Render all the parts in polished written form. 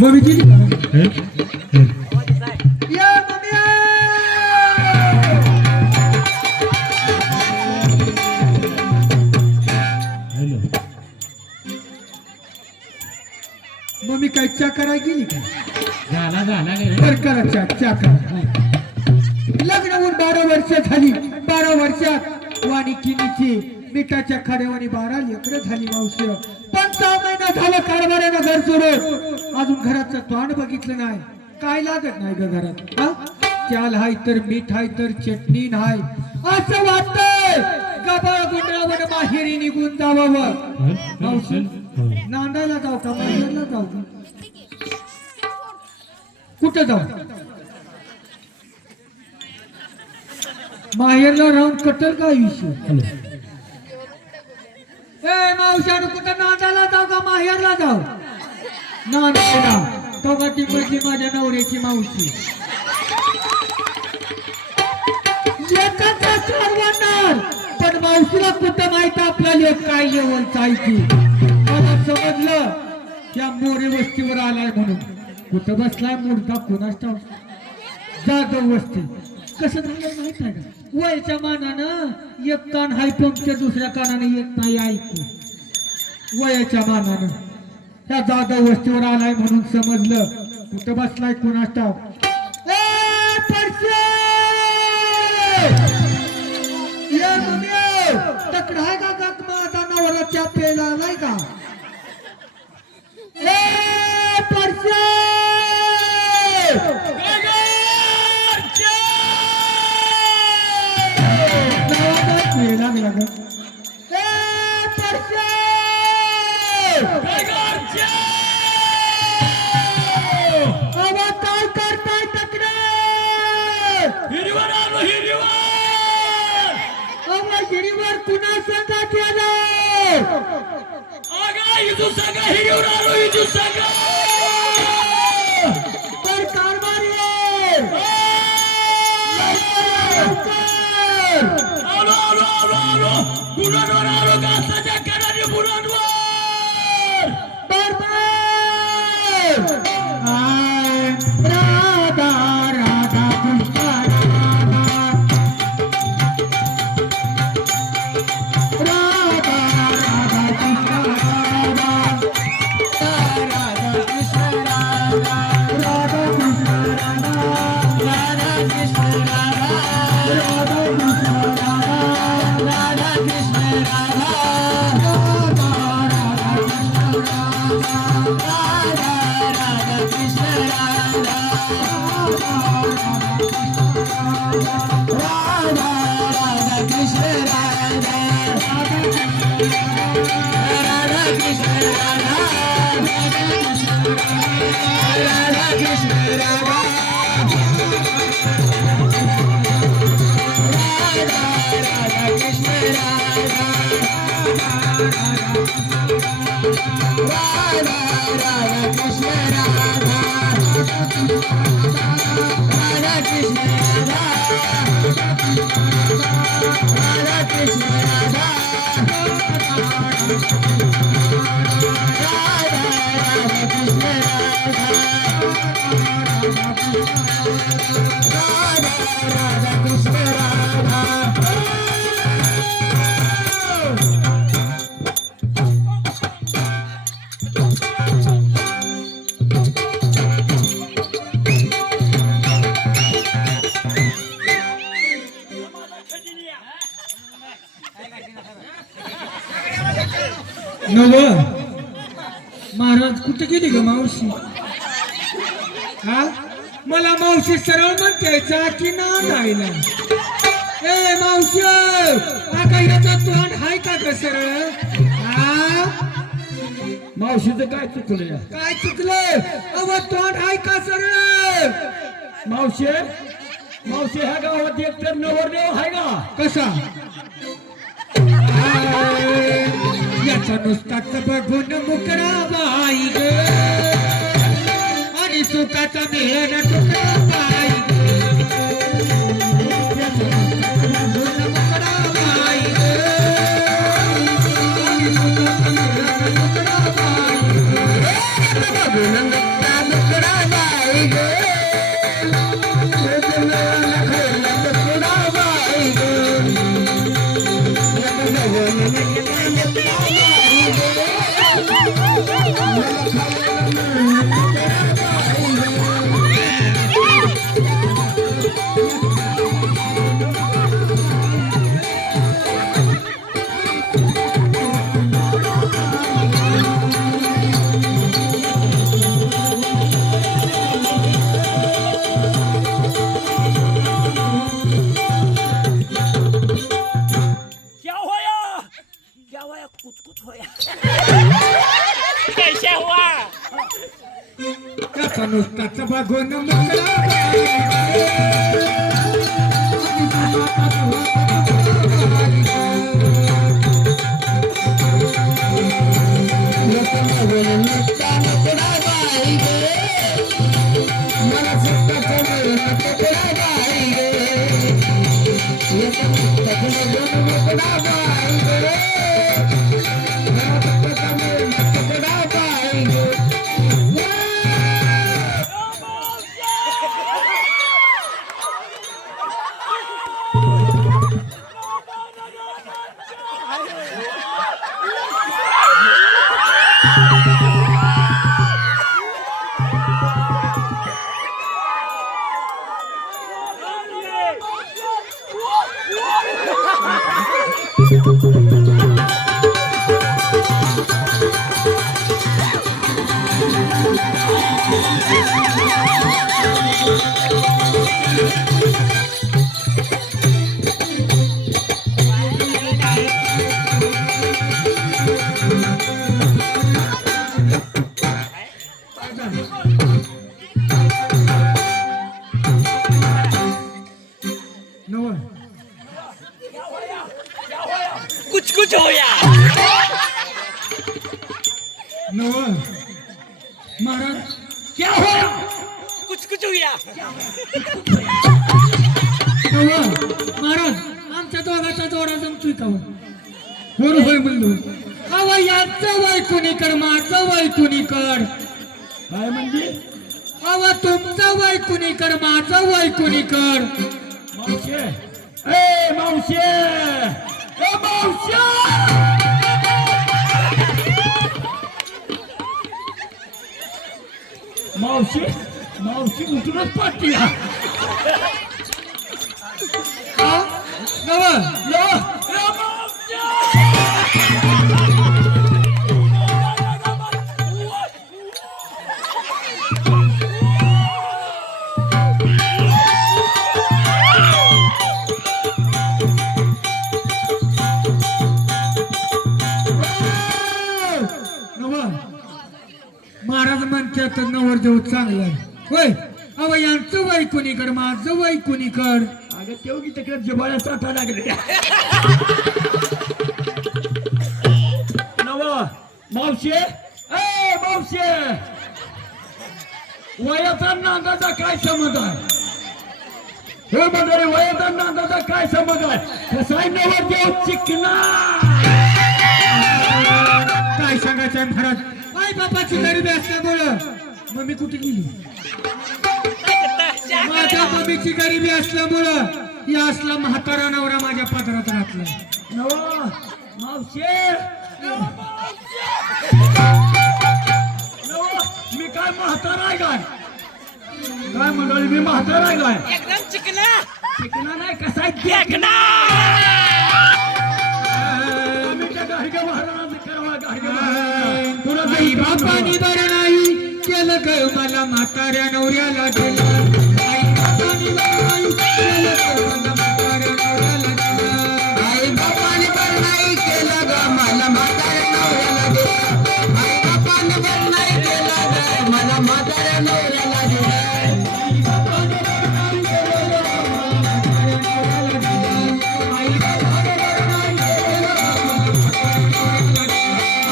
Mummy दिली का? या मम्मी हॅलो मम्मी काय चा करायला गेली का? झाला झाला गे बर करा चा करा. लग्न होऊन 12 वर्ष झाली. 12 वर्षात वाणिकिनीची मिठाच्या खड्यावानी 12 लेकरं झाली मावशी. पण 6 महिना झाला कारभारानं घर सोडून अजून घराचं तोंड बघितलं नाही. काय लागत नाही ग घरात हा? त्याल हाय तर मीठ हाय तर चटणी नाही असं वाटतंय. गबाळ गुंडळावर माहेरी निघून जावावं. मावशी नांदायला जाऊ का माहेरला जाऊ का? कुठं जाऊ? माहेरला राहून कटल का आयुष्य? ए मावशानं कुठं नांदायला जाऊ का माहेरला जाऊ? नांदायला तो का ती म्हणजे माझ्या नवऱ्याची मावशी. एकाचा सर्वांना पण मावशीला कुठं माहित आपला लेख काय लेवलचा आहे ती. मला समजलं त्या मोरे वस्तीवर आलाय म्हणून. कुठं बसलाय मुर्दा कुणास ठाऊक. जाधव वस्ती. कसं झालं माहित आहे का? वयाच्या मानानं एक कान हाय पंक्चर दुसऱ्या कानाने येत नाही ऐकू. वयाच्या मानानं त्या जाधव वस्तीवर आलाय म्हणून समजलं. कुठं बसलाय कुणास ठाऊक. ए परशे ये मुनियो तकड़ा है का गक माता नवरा चापेला आलाय का? ए परशे लागला ग. ए परशे अवा काय करताय तकडे? अवा गिरीवर कुणा संघात गेलो? तर कारभारी राधा राधा कृष्ण राधा राधा कृष्ण राधा कृष्ण राधा कृष्ण राधा कृष्ण राधा नव महाराज कुठे गेली ग मावशी? हा मला मावशी सरळ म्हणते की ना नाहीला. ए मावशी आता याचा तोंड हाय का ग सरळ? हा मावशीचं काय चुकलं? काय चुकलं? अव तोंड हाय का सरळ? मावशी मावशी ह्या गावात एक तर नवरदेव आहे का? कसा? याचा नुसताच बघून मुकरा बाई ग आणि सुखाचा मेहर टुकड़ा बाई ग. याचा नुसताच बघून मुकरा बाई ग आणि सुखाचा मेहर टुकड़ा बाई ग. क्या होया क्या होया कुछ कुछ होया कैसे हुआ त्याचा नुसताच बघून मोकळा कुछ कुछ होया महाराज क्या होया कुछ कुछ होया महाराज आमच्या दोघाचा जोडा जमतोय का बरोबर होय म्हणलो अव याचं वय कुणीकड माझं वय कुणीकड काय म्हणजे अव तुमचं वय कुणीकड माझं वय कुणीकड मावशे ए मावशे ए मावशे मावशी मावशी उठूनच पाठी महाराज म्हणतात नवरदेव चांगला आहे होय अव यांचं वय कुणीकड माझं वय कुणीकड अगं तेव की तिकडे जिबाळ्या साठा लागले नव मावशे ए मावशे वयाचा नांदाचा काय संबंध आहे हे मंडळी वयाचा नांदाचा काय संबंध आहे कसा आहे नवरदेव चिकना काय सांगायचं आहे महाराज आई बापाची गरिबी असल्यामुळं मम्मी कुठे गेली माझ्या मम्मीची गरिबी असल्यामुळं या असला म्हातारा नवरा माझ्या पदरात घातला नवा मावशे मी काय म्हातारा आहे काय मंडळी मी म्हातारा आहे काय एकदम चिकना चिकना नाही कसा आहे देखना मी त्या गाडग्या महाराजांचं करावा गाडग्या महाराज आई बापानी बरं नाही केलं ग मला म्हाताऱ्या नवऱ्याला दिलं आई बापानी बरं नाही केलं ग मला म्हाताऱ्या नवऱ्याला दिलं आई बापानी बरं नाही केलं ग मला म्हाताऱ्या नवऱ्याला दिलं आई बापानी बरं नाही केलं ग मला म्हाताऱ्या नवऱ्याला दिलं आई बापानी बरं नाही केलं ग मला म्हाताऱ्या नवऱ्याला दिलं आई बापानी बरं नाही केलं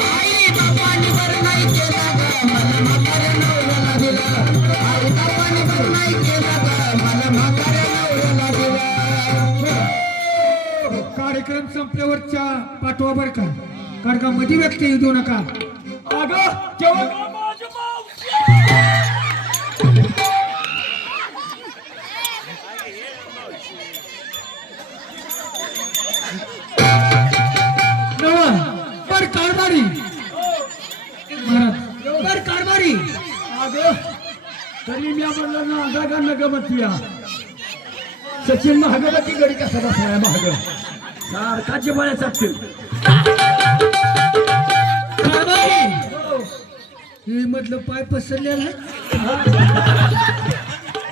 आई बापानी बरं नाही केलं ग मला म्हाताऱ्या नवऱ्याला दिलं आई बापानी बरं नाही केलं ग मला म्हाताऱ्या नवऱ्याला दिलं कार्यक्रम संपल्यावरच्या पाठवा बर का कारण का मध्ये व्यक्त येऊ देऊ नका अगं जेव्हा माझ्या मावशी बर कारभारी महाराज बर कारभारी अग तरी मी म्हणलं ना जागा नगमती या सचिन महागवती गडी कसा बसलाय महाग सारखा जिवाळ्या चापतील हे म्हटलं पाय पसरलेला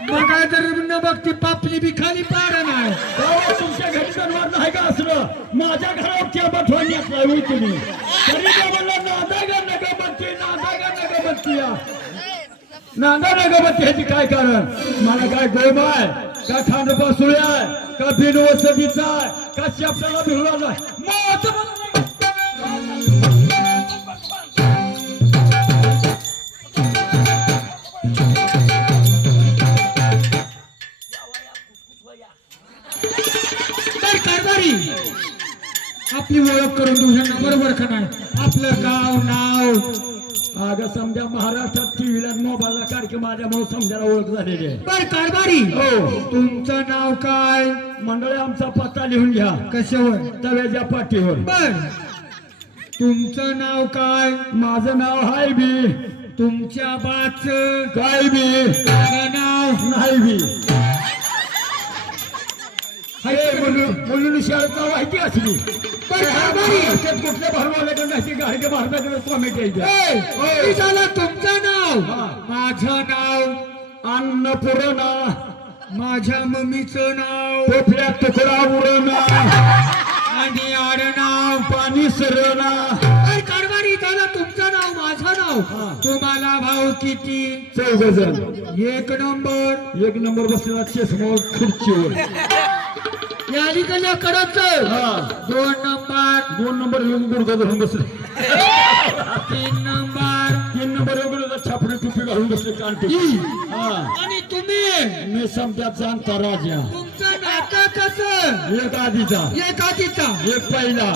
बघा तर न बघती पापली बी खाली पाडा नाही तुमच्या घरी जनावर नाही का असलं माझ्या घरावर केबा ठेवून असला होई तुम्ही तरी मी म्हणलं नांदा नगमती या नांदा नगमती ह्याची काय कारण मला काय गोम आहे का खांडपासुळी आहे का बिनवसबीचा आहे का शेपटाला भिवला आहे कारभारी आपली ओळख करून दुसऱ्यांना बरोबर का नाही आपलं गाव नाव अगं समजा महाराष्ट्रात टीव्हीला मोबाईलला कार्यक्रम आल्यामुळे समजायला ओळख झालेली आहे बर कारभारी हो तुमचं नाव काय मंडळी आमचा पत्ता लिहून घ्या कशावर तव्याच्या पाठीवर बर तुमचं नाव काय माझं नाव हाय बी तुमच्या बाच काय बी नाव नाही बी म्हणून शाळेत नाव माहिती असली कुठल्या भरवाल्याकडे नाही गाडीच्या भारताकडे कॉमेंट यायचं झालं तुमचं नाव माझं नाव अन्नपूर्णा माझ्या मम्मीचं नाव टोपल्या तुकडा उरणा आणि आडनाव पाणी सरना कारभारी झालं तुमचं नाव माझं नाव तुम्हाला भाऊ किती 14 जण एक नंबर बसलेला चष्मा खुर्चीवर यालीकडल्या कडच 2 नंबर येऊन गुडघा धरून बसले 3 नंबर येऊन छापडी टोपी घालून बसले कानटी आणि तुम्ही मी समजात जाणता राजा तुमचं नातं कसं एक आधीचा एक एक पहिला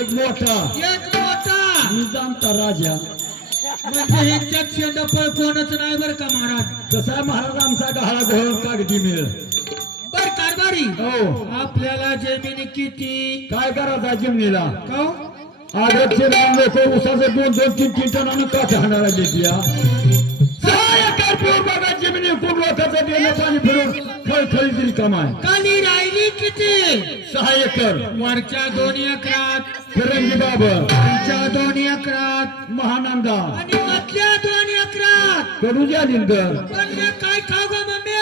एक मोठा मी जाणता राजा म्हणजे ह्यांच्यात शेंडफळ कोणच नाही बरं का महाराज तसा आहे महाराज आमचा गहाळा घोळ कागदी मिळ बर कारभारी हो आपल्याला जमिनी किती काय करायचा जिमनीला का आजचे लोक उसाचं 2-3 टनानं काठ हाणायला देते 6 एकर पिऊन बघा जमिनी खूप लोकांचं देणं पाणी फिरून खळखळी दिली कमाय खाली राहिली किती 6 एकर वरच्या 2 एकरात फिरंगी बाबर खालच्या 2 एकरात महानंदा आणि मधल्या 2 एकरात करू द्या निंदर पण हे काय खाऊ ग मम्मी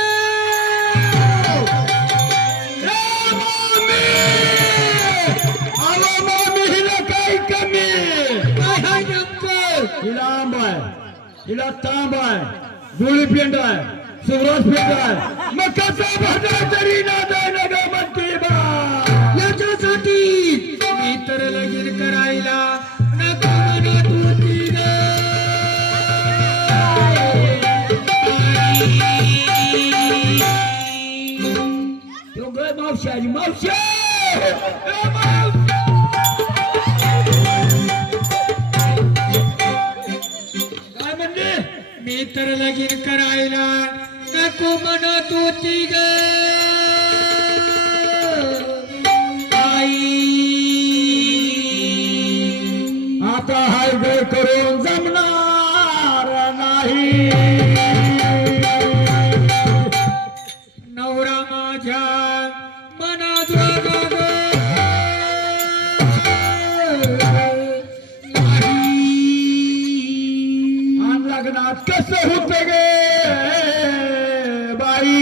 कमी काय हाय नेमकं हिला आंब आहे हिला तांब आहे गुळीपिंड आहे सुरस पिंड आहे मग कसा भरणार तरी ना जाय ना ग म्हणते बा याच्यासाठी मी तर लगीन करायला नको म्हणत होती ग मावशी मी तर लगीन करायला नको म्हणत होती ग आई आता हाय ग करून जमणार नाही नवरा माझ्या मनात लग्नात कसं होत गे बाई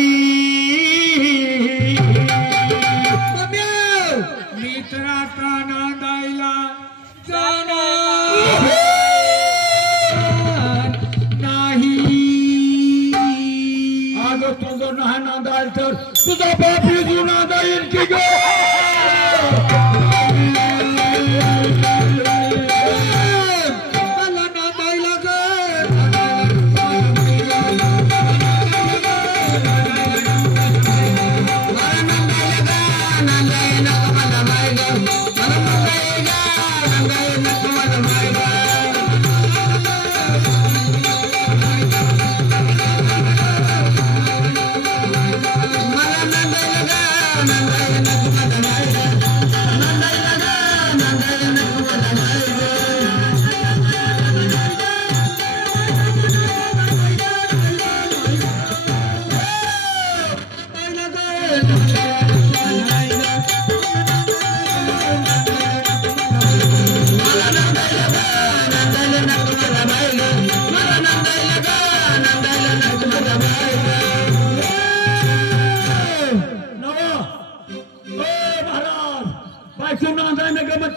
मी तर आता नांदायला जाणार नाही अगं तुझं नाही नांदाल तर तुझा बाप येऊ नांदा येईल की ग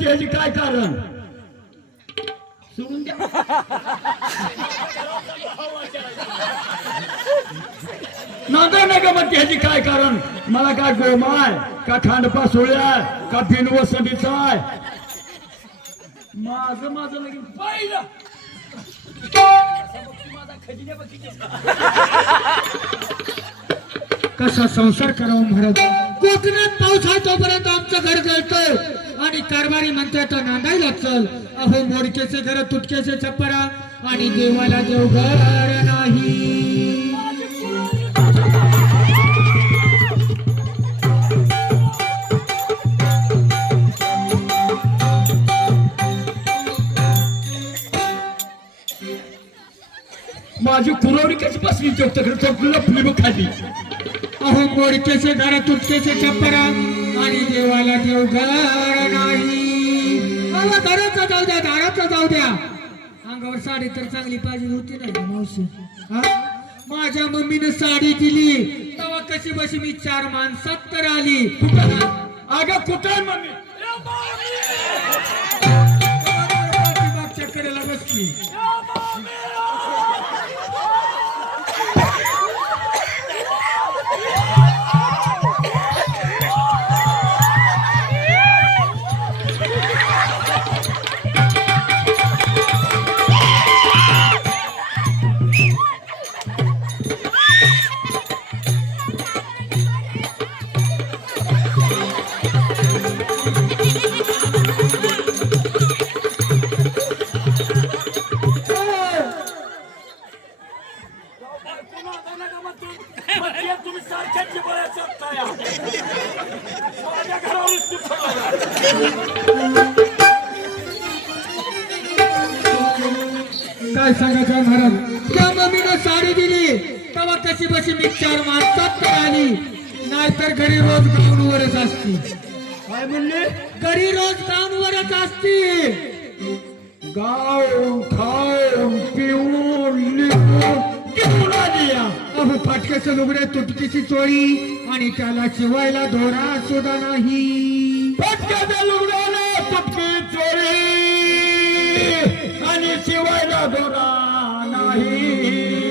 ह्याची काय कारण सोडून द्या नांदा नका म्हणते ह्याची काय कारण मला काय गोमाय का खांडपा सोळ्या का बिनवसंतीचा आहे माझं माझं लगेच पाहिलं कसा संसार करावा महाराज कोकणात पाऊस आहे तोपर्यंत आमचं घर जळतंय आणि कारभारी म्हणतोय तर नांदायला चल अहो मोडकेचे घर तुटकेचे छप्परा आणि देवाला देवघर नाही माझी कुरवडी कशी बसली लपली खाली अहो मोडकेचे घर तुटकेचे छप्परा आणि देवाला देवघर नाही अहो घराचा जाऊ द्या दाराचा जाऊ द्या अंगावर साडी तर चांगली पाहिजे होती नाही का मावशी हा? माझ्या मम्मीने साडी दिली तेव्हा कशी बशी मी 4 माणसात तर आली अगं कुठे मम्मी चक्करेला बसली तुम्ही सारख्याची माझ्या घरावर काय सांगायचं महाराज त्या मम्मीनं साडी दिली तेव्हा कशी बशी मी 4 माणसात तर आली नाहीतर घरी रोज गाऊनवरच असती काय म्हणले घरी रोज गाऊनवरच असती गाव खाऊन पिऊन लिहून घेऊन आली अहो फाटक्याचं लुगडे तुटकीची चोळी आणि त्याला शिवायला धोरा सुद्धा नाही फटक्याच्या लुगड्याला तुटकी चोरी आणि शिवायला दोरा नाही